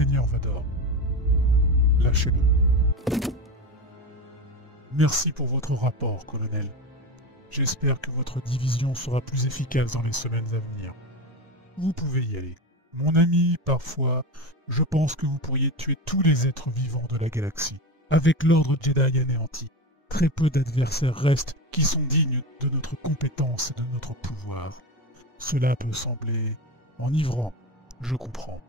Seigneur Vador, lâchez-le. Merci pour votre rapport, colonel. J'espère que votre division sera plus efficace dans les semaines à venir. Vous pouvez y aller. Mon ami, parfois, je pense que vous pourriez tuer tous les êtres vivants de la galaxie. Avec l'ordre Jedi anéanti, très peu d'adversaires restent qui sont dignes de notre compétence et de notre pouvoir. Cela peut sembler enivrant, je comprends.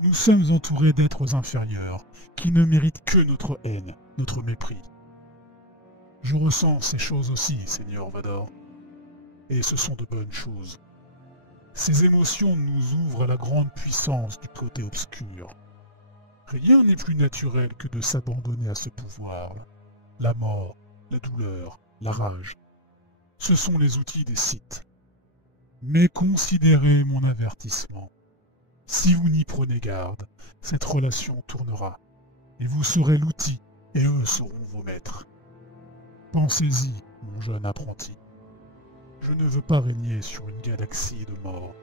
Nous sommes entourés d'êtres inférieurs, qui ne méritent que notre haine, notre mépris. Je ressens ces choses aussi, Seigneur Vador. Et ce sont de bonnes choses. Ces émotions nous ouvrent à la grande puissance du côté obscur. Rien n'est plus naturel que de s'abandonner à ce pouvoir. La mort, la douleur, la rage. Ce sont les outils des Sith. Mais considérez mon avertissement. Si vous n'y prenez garde, cette relation tournera, et vous serez l'outil, et eux seront vos maîtres. Pensez-y, mon jeune apprenti. Je ne veux pas régner sur une galaxie de morts.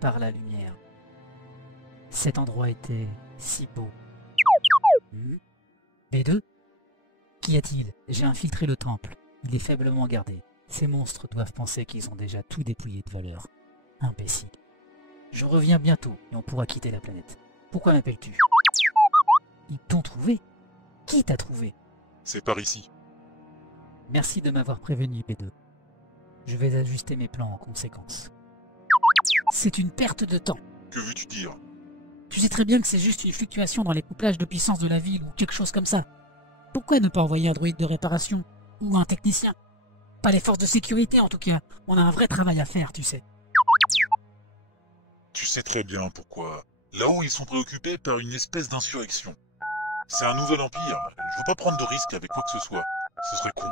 Par la lumière. Cet endroit était si beau. B2 ? Qu'y a-t-il ? J'ai infiltré le temple. Il est faiblement gardé. Ces monstres doivent penser qu'ils ont déjà tout dépouillé de valeur. Imbécile. Je reviens bientôt et on pourra quitter la planète. Pourquoi m'appelles-tu ? Ils t'ont trouvé ? Qui t'a trouvé ? C'est par ici. Merci de m'avoir prévenu, B2. Je vais ajuster mes plans en conséquence. C'est une perte de temps. Que veux-tu dire? Tu sais très bien que c'est juste une fluctuation dans les couplages de puissance de la ville ou quelque chose comme ça. Pourquoi ne pas envoyer un droïde de réparation ? Ou un technicien ? Pas les forces de sécurité en tout cas. On a un vrai travail à faire, tu sais. Tu sais très bien pourquoi. Là-haut, ils sont préoccupés par une espèce d'insurrection. C'est un nouvel empire. Je veux pas prendre de risques avec quoi que ce soit. Ce serait con.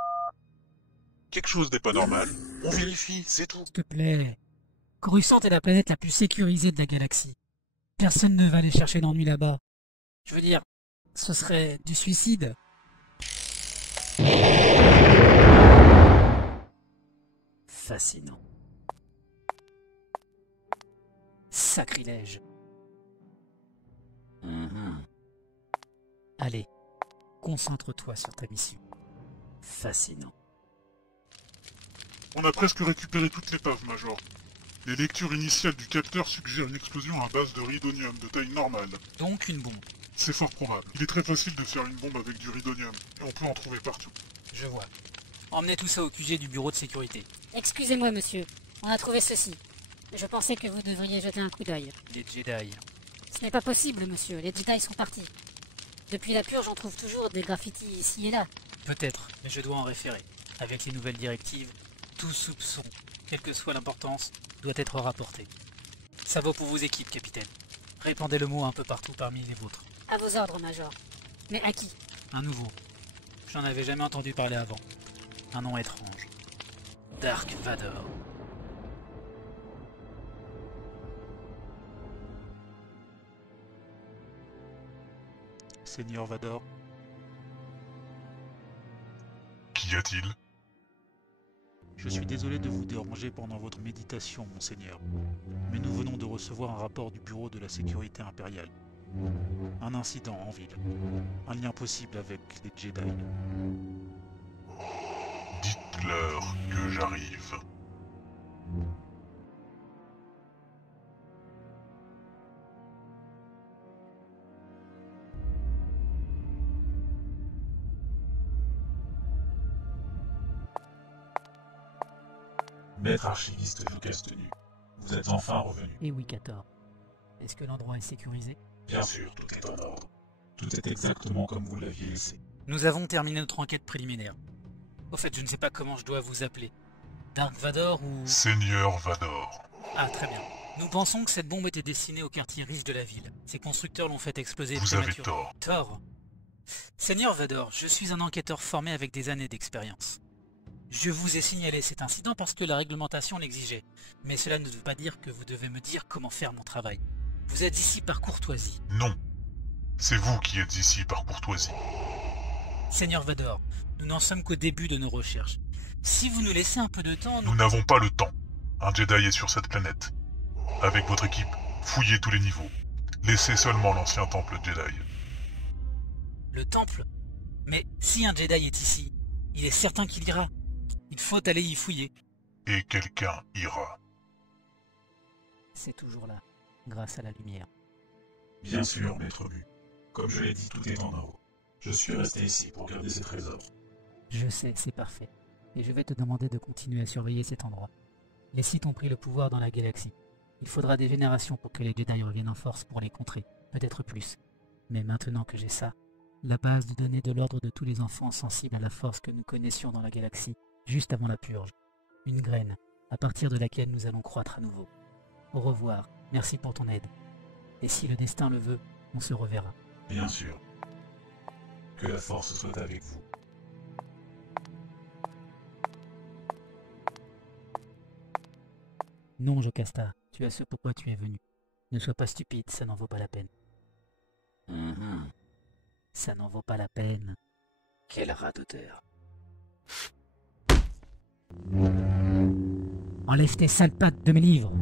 Quelque chose n'est pas normal. On vérifie, c'est tout. S'il te plaît. Coruscant est la planète la plus sécurisée de la galaxie. Personne ne va aller chercher d'ennui là-bas. Je veux dire, ce serait du suicide. Fascinant. Sacrilège. Allez, concentre-toi sur ta mission. Fascinant. On a presque récupéré toute l'épave, Major. Les lectures initiales du capteur suggèrent une explosion à base de ridonium de taille normale. Donc une bombe. C'est fort probable. Il est très facile de faire une bombe avec du ridonium, et on peut en trouver partout. Je vois. Emmenez tout ça au QG du bureau de sécurité. Excusez-moi, monsieur. On a trouvé ceci. Je pensais que vous devriez jeter un coup d'œil. Les Jedi. Ce n'est pas possible, monsieur. Les Jedi sont partis. Depuis la purge, on trouve toujours des graffitis ici et là. Peut-être, mais je dois en référer. Avec les nouvelles directives, tout soupçon, quelle que soit l'importance, doit être rapporté. Ça vaut pour vos équipes, capitaine. Répandez le mot un peu partout parmi les vôtres. À vos ordres, Major. Mais à qui? Un nouveau. J'en avais jamais entendu parler avant. Un nom étrange. Dark Vador. Seigneur Vador. Qu'y a-t-il? Je suis désolé de vous déranger pendant votre méditation, monseigneur. Mais nous venons de recevoir un rapport du Bureau de la Sécurité Impériale. Un incident en ville. Un lien possible avec les Jedi. Dites-leur que j'arrive. Maître archiviste Lucastenu, vous êtes enfin revenu. Et oui, 14. Est-ce que l'endroit est sécurisé? Bien sûr, tout est en ordre. Tout est exactement comme vous l'aviez laissé. Nous avons terminé notre enquête préliminaire. Au fait, je ne sais pas comment je dois vous appeler. Dark Vador ou... Seigneur Vador. Ah, très bien. Nous pensons que cette bombe était destinée au quartier riche de la ville. Ces constructeurs l'ont fait exploser Vous avez prématurément. tort. Tort. Seigneur Vador, je suis un enquêteur formé avec des années d'expérience. Je vous ai signalé cet incident parce que la réglementation l'exigeait. Mais cela ne veut pas dire que vous devez me dire comment faire mon travail. Vous êtes ici par courtoisie. Non. C'est vous qui êtes ici par courtoisie. Seigneur Vador, nous n'en sommes qu'au début de nos recherches. Si vous nous laissez un peu de temps, Nous n'avons pas le temps. Un Jedi est sur cette planète. Avec votre équipe, fouillez tous les niveaux. Laissez seulement l'ancien temple Jedi. Le temple? Mais si un Jedi est ici, il est certain qu'il ira. Il faut aller y fouiller. Et quelqu'un ira. C'est toujours là, grâce à la lumière. Bien sûr, maître Mu. Comme je l'ai dit, tout est en ordre. Je suis resté ici pour garder ces trésors. Je sais, c'est parfait. Et je vais te demander de continuer à surveiller cet endroit. Les Sith ont pris le pouvoir dans la galaxie. Il faudra des générations pour que les Jedi reviennent en force pour les contrer, peut-être plus. Mais maintenant que j'ai ça, la base de données de l'ordre de tous les enfants sensibles à la force que nous connaissions dans la galaxie, juste avant la purge. Une graine, à partir de laquelle nous allons croître à nouveau. Au revoir, merci pour ton aide. Et si le destin le veut, on se reverra. Bien sûr. Que la force soit avec vous. Non, Jocasta, tu as ce pourquoi tu es venu. Ne sois pas stupide, ça n'en vaut pas la peine. Ça n'en vaut pas la peine. Quel rat d'odeur. Enlève tes sales pattes de mes livres.